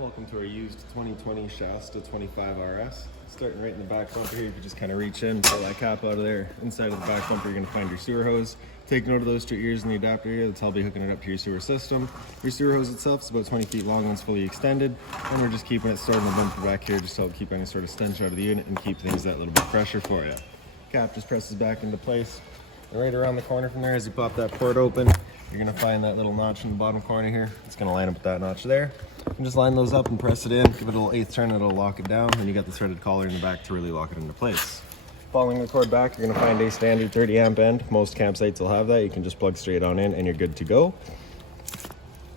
Welcome to our used 2020 Shasta 25 RS. Starting right in the back bumper here, you can just kind of reach in, pull that cap out of there. Inside of the back bumper, you're going to find your sewer hose. Take note of those two ears in the adapter here. That's how I'll be hooking it up to your sewer system. Your sewer hose itself is about 20 feet long and it's fully extended. And we're just keeping it stored in the bumper back here just to help keep any sort of stench out of the unit and keep things that little bit fresher for you. Cap just presses back into place. And right around the corner from there, as you pop that port open, you're going to find that little notch in the bottom corner here. It's going to line up with that notch there. And just line those up and press it in. Give it a little eighth turn and it'll lock it down. And you got the threaded collar in the back to really lock it into place. Following the cord back, you're going to find a standard 30 amp end. Most campsites will have that. You can just plug straight on in and you're good to go.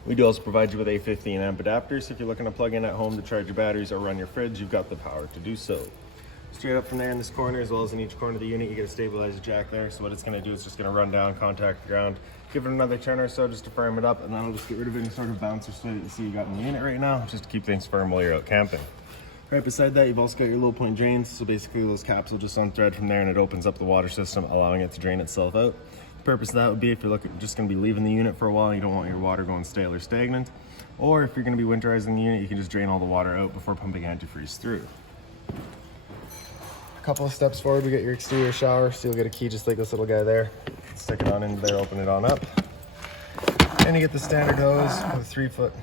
We do also provide you with a 15 amp adapter. So if you're looking to plug in at home to charge your batteries or run your fridge, you've got the power to do so. Straight up from there in this corner, as well as in each corner of the unit, you get a stabilizer jack there. So what it's going to do is just going to run down, contact the ground, give it another turn or so just to firm it up, and that'll just get rid of any sort of bounce or sway that you see you got in the unit right now, just to keep things firm while you're out camping. Right beside that, you've also got your low point drains. So basically those caps will just unthread from there and it opens up the water system, allowing it to drain itself out. The purpose of that would be if you're just going to be leaving the unit for a while and you don't want your water going stale or stagnant, or if you're going to be winterizing the unit, you can just drain all the water out before pumping antifreeze through. A couple of steps forward, we get your exterior shower, so you'll get a key just like this little guy there. Stick it on into there, open it on up. And you get the standard hose with a 3 foot,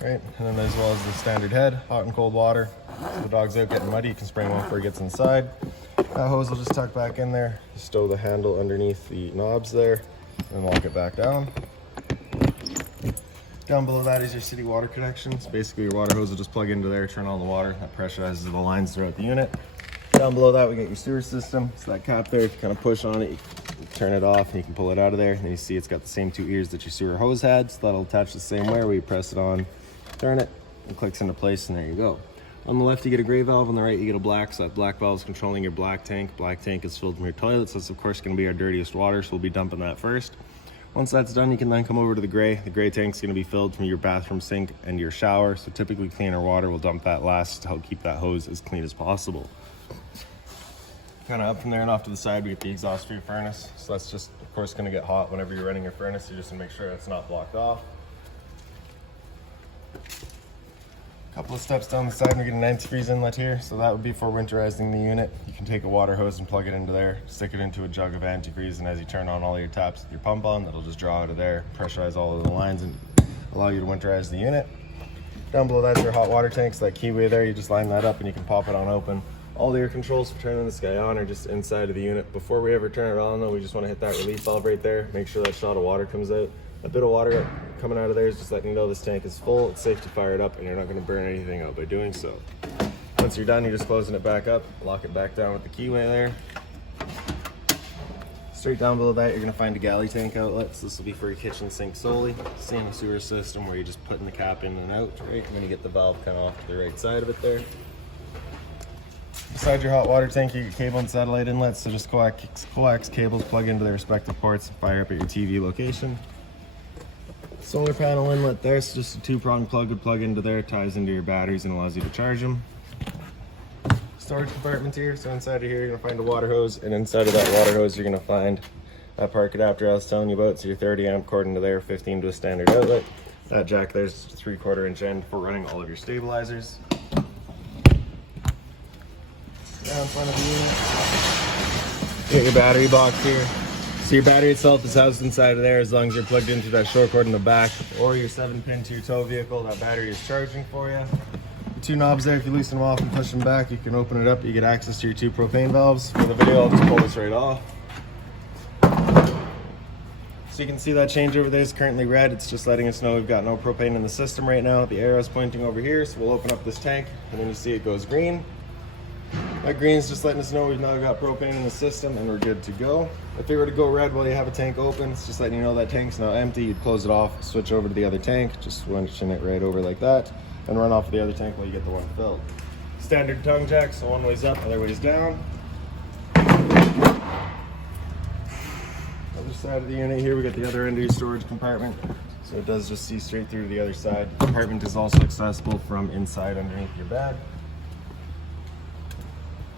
right? And then as well as the standard head, hot and cold water. If the dog's out getting muddy, you can spray him off before he gets inside. That hose will just tuck back in there. You stow the handle underneath the knobs there and lock it back down. Down below that is your city water connections. Basically your water hose will just plug into there, turn on the water. That pressurizes the lines throughout the unit. Down below that, we get your sewer system. So that cap there, if you kind of push on it, you can turn it off and you can pull it out of there. And you see it's got the same two ears that your sewer hose had. So that'll attach the same way where you press it on, turn it, it clicks into place, and there you go. On the left, you get a gray valve. On the right, you get a black. So that black valve is controlling your black tank. Black tank is filled from your toilet. So it's, of course, going to be our dirtiest water. So we'll be dumping that first. Once that's done, you can then come over to the gray. The gray tank's going to be filled from your bathroom sink and your shower. So typically cleaner water will dump that last to help keep that hose as clean as possible. Kind of up from there and off to the side, we get the exhaust for your furnace. So that's just, of course, going to get hot whenever you're running your furnace. You just want to make sure it's not blocked off. A couple of steps down the side, we get an antifreeze inlet here. So that would be for winterizing the unit. You can take a water hose and plug it into there, stick it into a jug of antifreeze, and as you turn on all your taps with your pump on, that'll just draw out of there, pressurize all of the lines, and allow you to winterize the unit. Down below that's your hot water tank. So that keyway there, you just line that up and you can pop it on open. All the air controls for turning this guy on are just inside of the unit. Before we ever turn it on though, we just want to hit that relief valve right there. Make sure that shot of water comes out. A bit of water coming out of there is just letting you know this tank is full. It's safe to fire it up and you're not going to burn anything out by doing so. Once you're done, you're just closing it back up, lock it back down with the keyway there. Straight down below that, you're going to find a galley tank outlet. So this will be for your kitchen sink solely. Same sewer system where you're just putting the cap in and out, right? And then you get the valve kind of off to the right side of it there. Beside your hot water tank, you get cable and satellite inlets, so just coax cables plug into their respective ports and fire up at your TV location. Solar panel inlet there, so just a 2-prong plug would plug into there, ties into your batteries and allows you to charge them. Storage compartment here, so inside of here you're going to find a water hose, and inside of that water hose you're going to find that park adapter I was telling you about, so your 30 amp cord into there, 15 to a standard outlet. That jack there's a 3/4 inch end for running all of your stabilizers. Down in front of the unit, you get your battery box here. So your battery itself is housed inside of there as long as you're plugged into that short cord in the back or your 7-pin to your tow vehicle. That battery is charging for you. The two knobs there, if you loosen them off and push them back, you can open it up. You get access to your 2 propane valves. For the video, I'll just pull this right off. So you can see that change over there is currently red. It's just letting us know we've got no propane in the system right now. The arrow is pointing over here, so we'll open up this tank, and when you see it goes green, that green is just letting us know we've now got propane in the system and we're good to go. If it were to go red while you have a tank open, it's just letting you know that tank's now empty. You'd close it off, switch over to the other tank, just switching it right over like that, and run off the other tank while you get the one filled. Standard tongue jack, so one way's up, other way's down. Other side of the unit here, we got the other end of your storage compartment. So it does just see straight through to the other side. The compartment is also accessible from inside underneath your bed.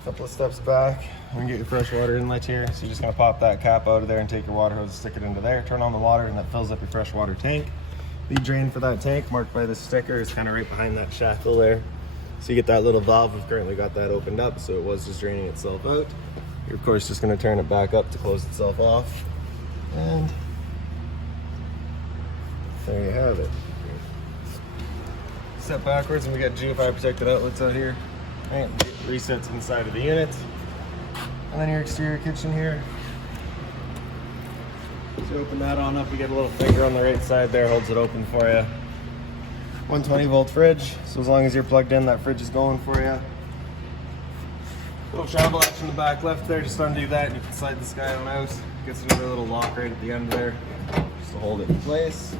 Couple of steps back, we can get your fresh water inlet here. So you're just gonna pop that cap out of there and take your water hose, stick it into there, turn on the water, and that fills up your fresh water tank. Lead drain for that tank, marked by the sticker, is kind of right behind that shackle there. So you get that little valve. We've currently got that opened up, so it was just draining itself out. You're of course just going to turn it back up to close itself off. And there you have it. Step backwards and we got Gfi Protected Outlets out here. Right, resets inside of the unit. And then your exterior kitchen here. So open that on up, you get a little finger on the right side there, holds it open for you. 120 volt fridge, so as long as you're plugged in, that fridge is going for you. Little travel latch in the back left there, just undo that and you can slide this guy on out. Gets another little lock right at the end there, just to hold it in place.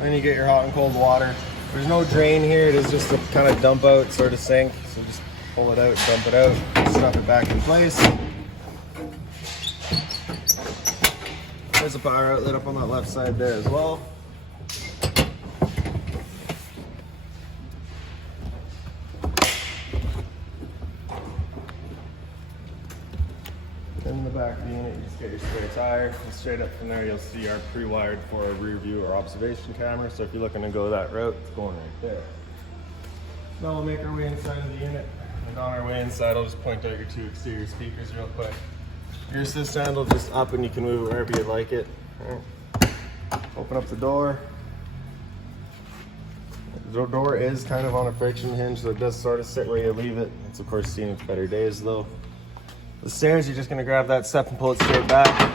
Then you get your hot and cold water. There's no drain here, it is just a kind of dump out sort of sink. So just pull it out, dump it out, stuff it back in place. There's a power outlet up on that left side there as well. In the back of the unit, you just get your spare tire, and straight up from there you'll see our pre-wired for a rear view or observation camera. So if you're looking to go that route, it's going right there. Now we'll make our way inside of the unit, and on our way inside I'll just point out your two exterior speakers real quick. Your assist handle just up and you can move it wherever you'd like it. Open up the door. The door is kind of on a friction hinge, so it does sort of sit where you leave it. It's of course seen its better days though. The stairs, you're just going to grab that step and pull it straight back.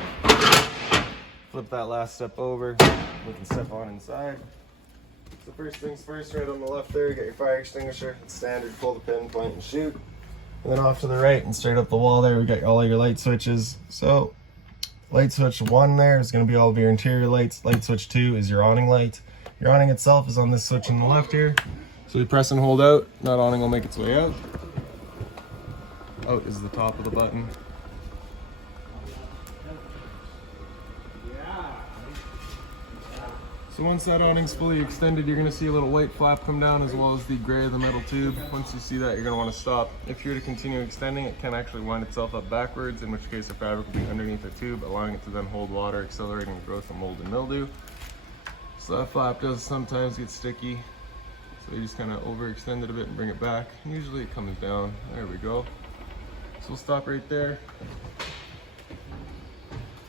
Flip that last step over. We can step on inside. So first things first, right on the left there, you got your fire extinguisher. It's standard, pull the pin, point and shoot. And then off to the right and straight up the wall there, we got all your light switches. So light switch 1 there is going to be all of your interior lights. Light switch 2 is your awning light. Your awning itself is on this switch on the left here. So you press and hold out, that awning will make its way out. Out is the top of the button. So once that awning's fully extended, you're going to see a little white flap come down as well as the gray of the metal tube. Once you see that, you're going to want to stop. If you're to continue extending, it can actually wind itself up backwards, in which case the fabric will be underneath the tube, allowing it to then hold water, accelerating the growth of mold and mildew. So that flap does sometimes get sticky. So you just kind of overextend it a bit and bring it back. And usually it comes down. There we go. So we'll stop right there.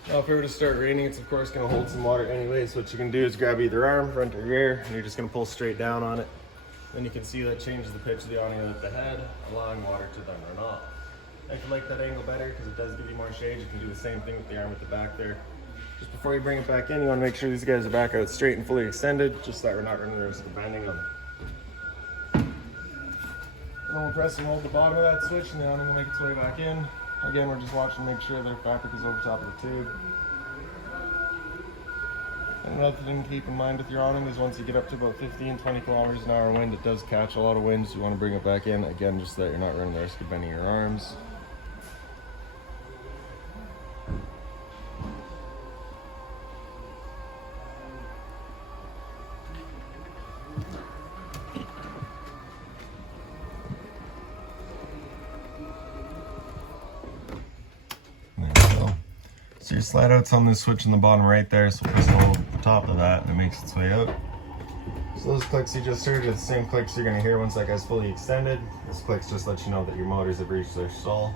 Now if it were to start raining, it's of course going to hold some water anyway, so what you can do is grab either arm, front or rear, and you're just going to pull straight down on it. Then you can see that changes the pitch of the awning at the head, allowing water to then run off. If you like that angle better, because it does give you more shade, you can do the same thing with the arm at the back there. Just before you bring it back in, you want to make sure these guys are back out straight and fully extended, just so that we're not running the risk of bending them. Then we'll press and hold the bottom of that switch and the awning will make its way back in. Again, we're just watching to make sure that our fabric is over top of the tube. And another thing to keep in mind with your awning is once you get up to about 15-20 kilometers an hour wind, it does catch a lot of wind, so you want to bring it back in, again, just so that you're not running the risk of bending your arms. So your slide out's on this switch in the bottom right there, so we'll press and hold the top of that and it makes its way out. So those clicks you just heard are the same clicks you're going to hear once that guy's fully extended. This clicks just let you know that your motors have reached their stall.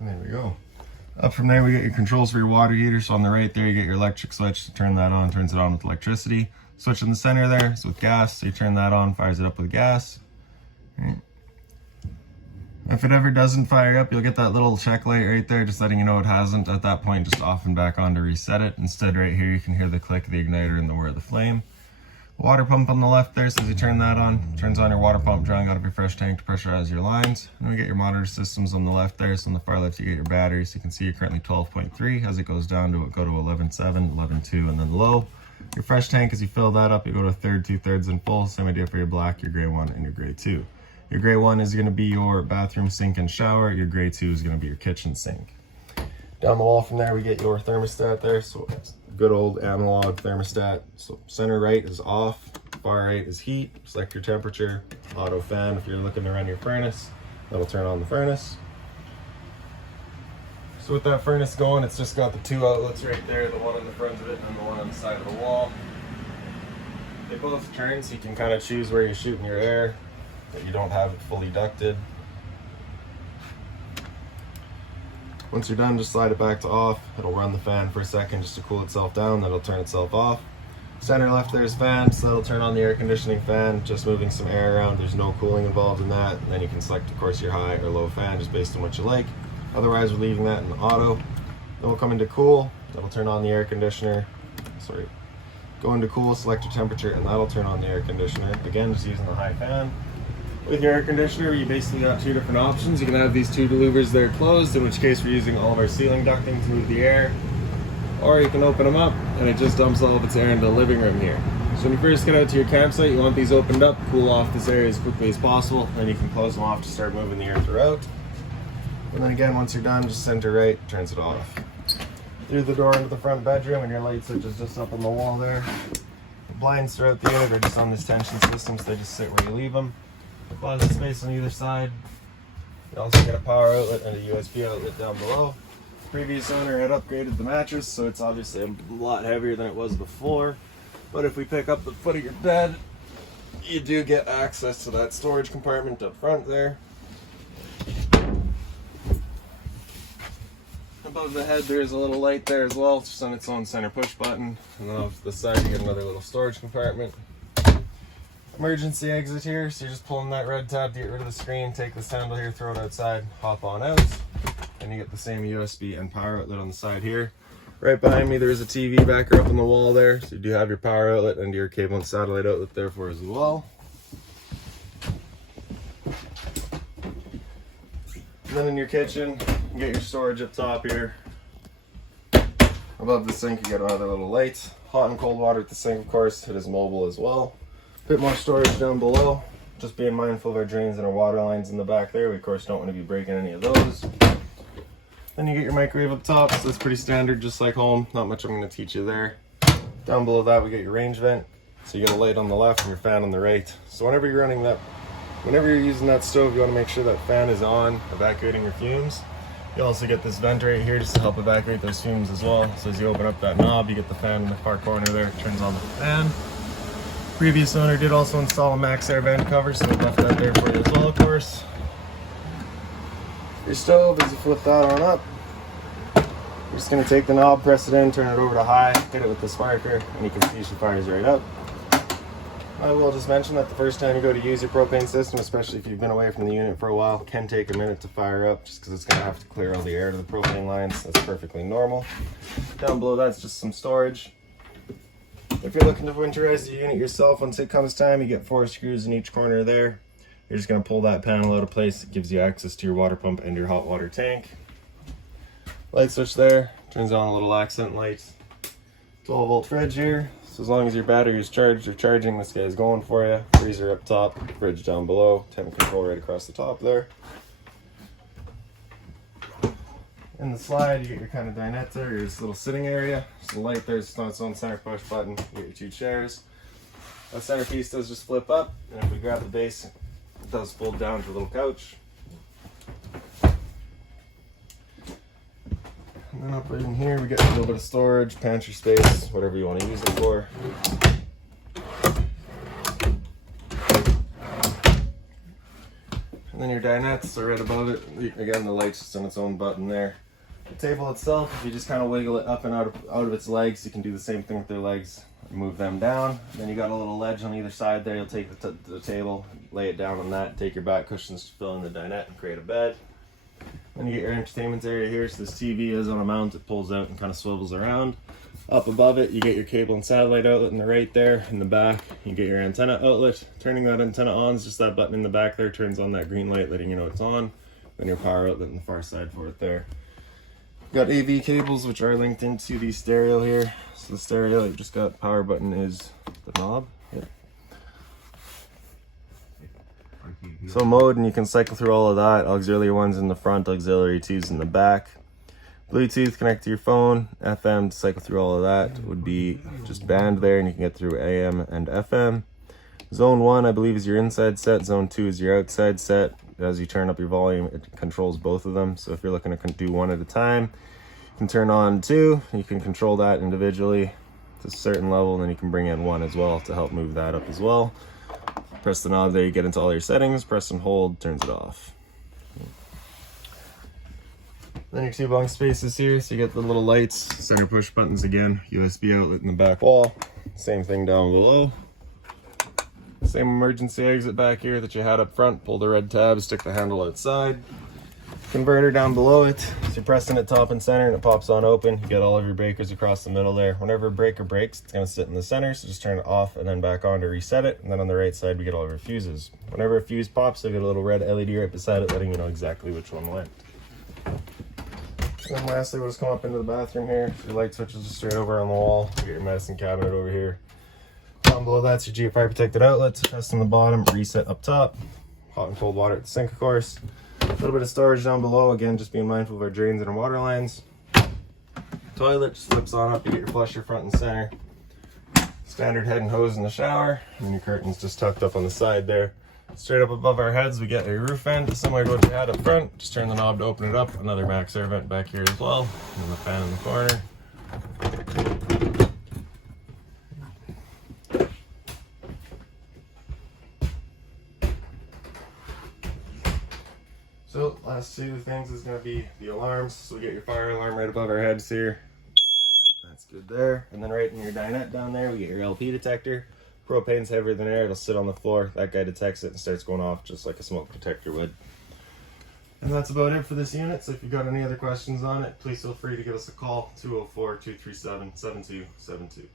There we go. Up from there, we get your controls for your water heater. So on the right there, you get your electric switch to turn that on, turns it on with electricity. Switch in the center there is with gas, so you turn that on, fires it up with gas. Right. If it ever doesn't fire up, you'll get that little check light right there, just letting you know it hasn't. At that point, just off and back on to reset it. Instead, right here, you can hear the click of the igniter and the whir of the flame. Water pump on the left there, so as you turn that on, turns on your water pump, drawing out of your fresh tank to pressurize your lines. And we get your monitor systems on the left there, so on the far left you get your batteries. You can see you're currently 12.3. As it goes down to go to 11.7, 11.2, and then low. Your fresh tank, as you fill that up, you go to a third, 2/3, and full. Same idea for your black, your gray 1, and your gray 2. Your gray 1 is going to be your bathroom sink and shower. Your gray 2 is going to be your kitchen sink. Down the wall from there, we get your thermostat there. So good old analog thermostat. So center right is off, far right is heat. Select your temperature, auto fan. If you're looking to run your furnace, that'll turn on the furnace. So with that furnace going, it's just got the two outlets right there, the one in the front of it and the one on the side of the wall. They both turn, so you can kind of choose where you're shooting your air, that you don't have it fully ducted. Once you're done, just slide it back to off. It'll run the fan for a second just to cool itself down, then it'll turn itself off. Center left there's fan, so that'll turn on the air conditioning fan, just moving some air around. There's no cooling involved in that. And then you can select, of course, your high or low fan just based on what you like. Otherwise, we're leaving that in auto. Then we'll come into cool. That'll turn on the air conditioner. Sorry. Go into cool, select your temperature, and that'll turn on the air conditioner. Again, just using the high fan. With your air conditioner, you basically got two different options. You can have these two louvers there closed, in which case we're using all of our ceiling ducting to move the air. Or you can open them up, and it just dumps all of its air into the living room here. So when you first get out to your campsite, you want these opened up, cool off this area as quickly as possible. Then you can close them off to start moving the air throughout. And then again, once you're done, just center right, turns it off. Through the door into the front bedroom, and your light switch is just up on the wall there. The blinds throughout the unit are just on this tension system, so they just sit where you leave them. The closet space on either side. You also get a power outlet and a USB outlet down below. The previous owner had upgraded the mattress, so it's obviously a lot heavier than it was before. But if we pick up the foot of your bed, you do get access to that storage compartment up front there. Above the head there's a little light there as well, it's just on its own center push button. And then off to the side you get another little storage compartment. Emergency exit here, so you're just pulling that red tab to get rid of the screen, take this handle here, throw it outside, hop on out. And you get the same USB and power outlet on the side here. Right behind me there is a TV backer up on the wall there, so you do have your power outlet and your cable and satellite outlet there for as well. And then in your kitchen, you get your storage up top here. Above the sink you get another little light. Hot and cold water at the sink, of course. It is mobile as well. Bit more storage down below. Just being mindful of our drains and our water lines in the back there. We of course don't want to be breaking any of those. Then you get your microwave up top, so it's pretty standard, just like home. Not much I'm going to teach you there. Down below that we get your range vent. So you get a light on the left and your fan on the right. So whenever you're using that stove, you want to make sure that fan is on, evacuating your fumes. You also get this vent right here just to help evacuate those fumes as well. So as you open up that knob, you get the fan in the far corner there, it turns on the fan. Previous owner did also install a max air vent cover, so we left that there for you as well, of course. Your stove, as you flip that on up, you're just going to take the knob, press it in, turn it over to high, hit it with the sparker, and you can see she fires right up. I will just mention that the first time you go to use your propane system, especially if you've been away from the unit for a while, can take a minute to fire up just because it's going to have to clear all the air to the propane lines. That's perfectly normal. Down below that's just some storage. If you're looking to winterize the unit yourself, once it comes time, you get 4 screws in each corner there. You're just going to pull that panel out of place. It gives you access to your water pump and your hot water tank. Light switch there, turns on a little accent light. 12 volt fridge here. So as long as your battery is charged or charging, this guy's going for you. Freezer up top, fridge down below, temp control right across the top there. In the slide, you get your kind of dinette there, your little sitting area. So the light there's on its own center push button. You get your 2 chairs. That centerpiece does just flip up, and if we grab the base, it does fold down to a little couch. And then up right in here, we get a little bit of storage, pantry space, whatever you want to use it for. And then your dinettes are right above it. Again, the light's just on its own button there. The table itself, if you just kind of wiggle it up and out of its legs, you can do the same thing with their legs. Move them down. Then you got a little ledge on either side there. You'll take the table, lay it down on that, take your back cushions to fill in the dinette and create a bed. Then you get your entertainment area here. So this TV is on a mount. It pulls out and kind of swivels around. Up above it, you get your cable and satellite outlet in the right there. In the back, you get your antenna outlet. Turning that antenna on is just that button in the back there. Turns on that green light, letting you know it's on. Then your power outlet on the far side for it there. Got AV cables, which are linked into the stereo here. So the stereo that you just got power button is the knob. Yep. So mode, and you can cycle through all of that. Auxiliary 1's in the front, auxiliary 2's in the back. Bluetooth, connect to your phone. FM, to cycle through all of that, would be just band there, and you can get through AM and FM. Zone 1, I believe, is your inside set. Zone 2 is your outside set. As you turn up your volume, it controls both of them. So if you're looking to do one at a time, you can turn on 2. You can control that individually to a certain level, and then you can bring in 1 as well to help move that up as well. Press the knob there, you get into all your settings. Press and hold, turns it off. Then your 2 bunk spaces here, so you get the little lights, center push buttons again, USB outlet in the back wall. Same thing down below. Same emergency exit back here that you had up front. Pull the red tab, stick the handle outside. Converter down below it. So you're pressing it top and center and it pops on open. You get all of your breakers across the middle there. Whenever a breaker breaks, it's gonna sit in the center, so just turn it off and then back on to reset it. And then on the right side, we get all of our fuses. Whenever a fuse pops, you'll get a little red LED right beside it, letting you know exactly which one went. And then lastly, we'll just come up into the bathroom here. So your light switch is just straight over on the wall. You get your medicine cabinet over here. Down below that's your Gfi Protected Outlets. Rest on the bottom, reset up top. Hot and cold water at the sink, of course. A little bit of storage down below. Again, just being mindful of our drains and our water lines. Toilet just flips on up. You get your flusher front and center. Standard head and hose in the shower. And then your curtains just tucked up on the side there. Straight up above our heads, we get a roof vent, similar to what you had up front. Just turn the knob to open it up. Another max air vent back here as well. And the fan in the corner. So last 2 things is going to be the alarms. So we get your fire alarm right above our heads here. That's good there. And then right in your dinette down there, we get your LP detector. Propane's heavier than air, it'll sit on the floor. That guy detects it and starts going off just like a smoke detector would. And that's about it for this unit. So if you've got any other questions on it, please feel free to give us a call, 204-237-7272.